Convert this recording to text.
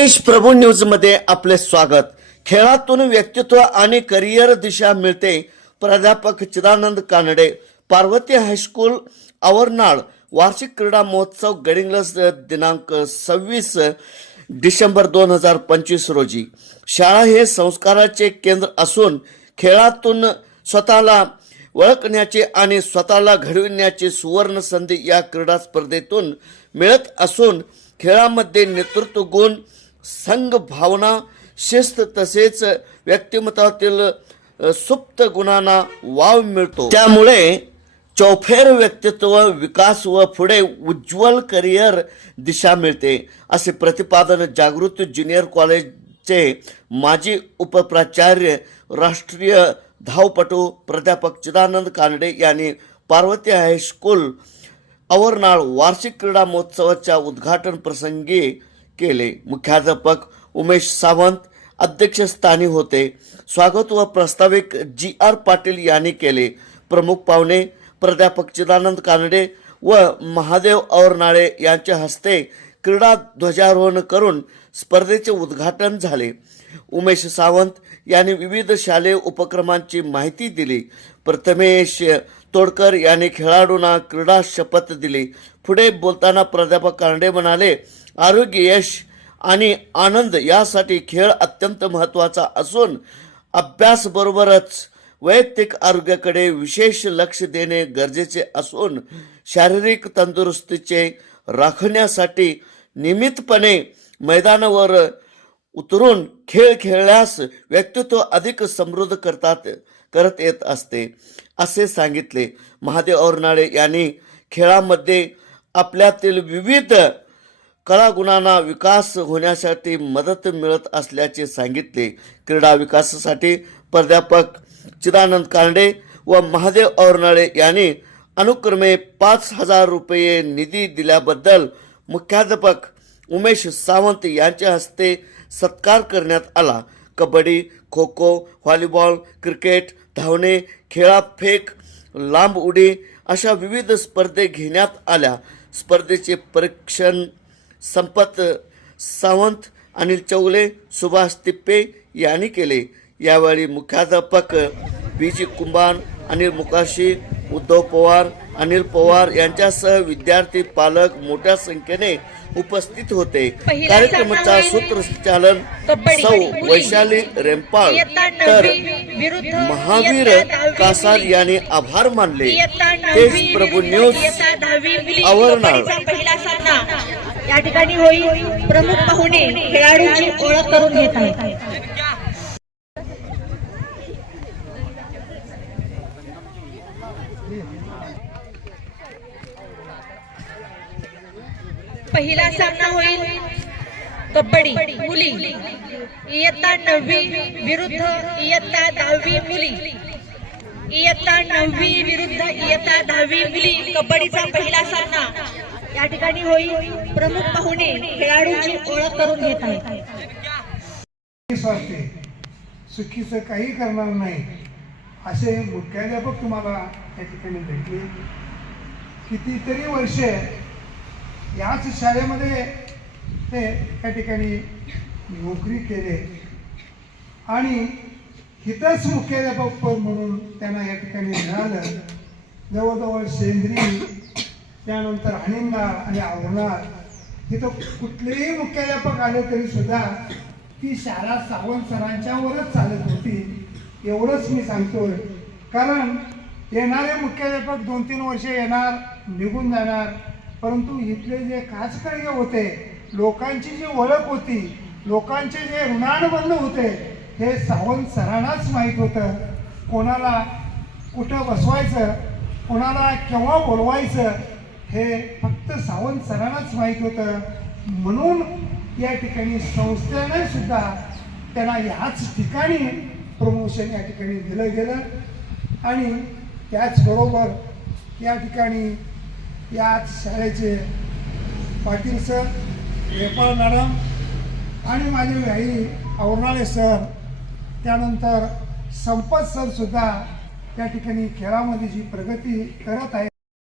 देश प्रभू न्यूज मध्ये आपले स्वागत। खेळातून व्यक्तित्व आणि करिअर दिशा मिळते। प्राध्यापक चिदानंद कानडे, पार्वती हायस्कूल आवरनाळ वार्षिक क्रीडा महोत्सव गडिंग्लज दिनांक 26 डिसेंबर 2025 रोजी। शाळा हे संस्काराचे केंद्र असून खेळातून स्वतःला ओळखण्याची आणि स्वतःला घडविण्याची सुवर्ण संधी या क्रीडा स्पर्धेतून मिळत असून खेळामध्ये नेतृत्व गुण, संघ भावना, शिस्त तसेच व्यक्तिमत्वातील सुप्त गुणांना वाव मिळतो। त्यामुळे चौफेर व्यक्तित्व विकास व पुढे उज्ज्वल करिअर दिशा मिळते, असे प्रतिपादन जागृती ज्युनियर कॉलेजचे माजी उपप्राचार्य राष्ट्रीय धावपटू प्राध्यापक चिदानंद कानडे यांनी पार्वती हायस्कूल आवरनाळ वार्षिक क्रीडा महोत्सवाच्या उद्घाटन प्रसंगी केले। मुख्याध्यापक उमेश सावंत अध्यक्षस्थानी होते। स्वागत व प्रास्ताविक जी.आर. पाटील यांनी केले। प्रमुख पाहुणे प्राध्यापक चिदानंद कानडे व महादेव आवरनाळे यांच्या हस्ते क्रीडा ध्वजारोहण करून स्पर्धेचे उद्घाटन झाले। उमेश सावंत यांनी विविध शालेय उपक्रमांची माहिती दिली। प्रथमेश तोडकर यांनी खेळाडूंना क्रीडा शपथ दिली। पुढे बोलताना प्राध्यापक कानडे म्हणाले, आरोग्य, यश आणि आनंद यासाठी खेळ अत्यंत महत्त्वाचा असून अभ्यासाबरोबरच वैयक्तिक आरोग्याकडे विशेष लक्ष देणे गरजेचे असून शारीरिक तंदुरुस्तीचे राखण्यासाठी नियमितपणे मैदानावर उतरून खेळ खेळल्यास व्यक्तित्व अधिक समृद्ध करत येत असते, असे सांगितले। महादेव आवरनाळे यांनी खेळामध्ये आपल्यातील विविध कलागुणांना विकास होण्यासाठी मदत मिळत असल्याचे सांगितले। क्रीडा विकासासाठी प्राध्यापक चिदानंद कानडे व महादेव आवरनाळे यांनी अनुक्रमे 5,000 रुपये निधी दिल्याबद्दल मुख्याध्यापक उमेश सावंत यांच्या हस्ते सत्कार करण्यात आला। कबड्डी, खो खो, व्हॉलीबॉल, क्रिकेट, धावणे, खेळाफेक, लांब उडी अशा विविध स्पर्धे घेण्यात आल्या। स्पर्धेचे परीक्षण संपत सावंत, अनिल चौगले, सुभाष तिप्पे यांनी केले। यावेळी मुख्याध्यापक बी.जी. कुंभार, अनिल मुकाशी, उद्धव पवार, अनिल पवार यांच्यासह विद्यार्थी, पालक मोठ्या संख्येने उपस्थित होते। कार्यक्रमाचा सूत्रसंचालन सौ वैशाली रेंपाळ तर महावीर कासार यांनी आभार मानले। देश प्रभू न्यूज आवरनाळ या ठिकाणी होईल। प्रमुख पाहुणे खेळाडूंची ओळख करून घेत आहेत। पहिला सामना होईल कबड्डी मुली इयत्ता 9वी विरुद्ध इयत्ता 10वी मुली। इयत्ता 9वी विरुद्ध इयत्ता 10वी मुली कबड्डीचा पहिला सामना या ठिकाणी होईल। प्रमुख पाहुणे खेळाडूंची ओळख करून घेत आहेत। चुकीचं काही करणार नाही असे मुख्याध्यापक तुम्हाला या ठिकाणी भेटले। कितीतरी वर्षे याच शाळेमध्ये ते या ठिकाणी नोकरी केले आणि इथंच मुख्याध्यापक म्हणून त्यांना या ठिकाणी मिळालं। जवळजवळ सेंद्री, त्यानंतर हणिंगार आणि आवरनाळ इथं कुठलेही मुख्याध्यापक आले तरी सुद्धा ती शाळा सावंत सरांच्यावरच चालत होती, एवढंच मी सांगतोय। कारण येणारे मुख्याध्यापक 2-3 वर्षे येणार, निघून जाणार, परंतु इथले जे काजकर्य होते, लोकांची जी ओळख होती, लोकांचे जे ऋणानुबंध होते, हे सावंत सरांनाच माहीत होतं। कोणाला कुठं बसवायचं, कोणाला केव्हा बोलवायचं हे फक्त सावंत सरांनाच माहीत होतं। म्हणून या ठिकाणी संस्थेने सुद्धा त्यांना ह्याच ठिकाणी प्रमोशन या ठिकाणी दिलं गेलं आणि त्याचबरोबर या ठिकाणी याच शाळेचे पाटील सर, रेपाळ मॅडम आणि माझे भाई आवरनाळे सर, त्यानंतर संपत सर सुद्धा त्या ठिकाणी खेळामध्ये जी प्रगती करत आहेत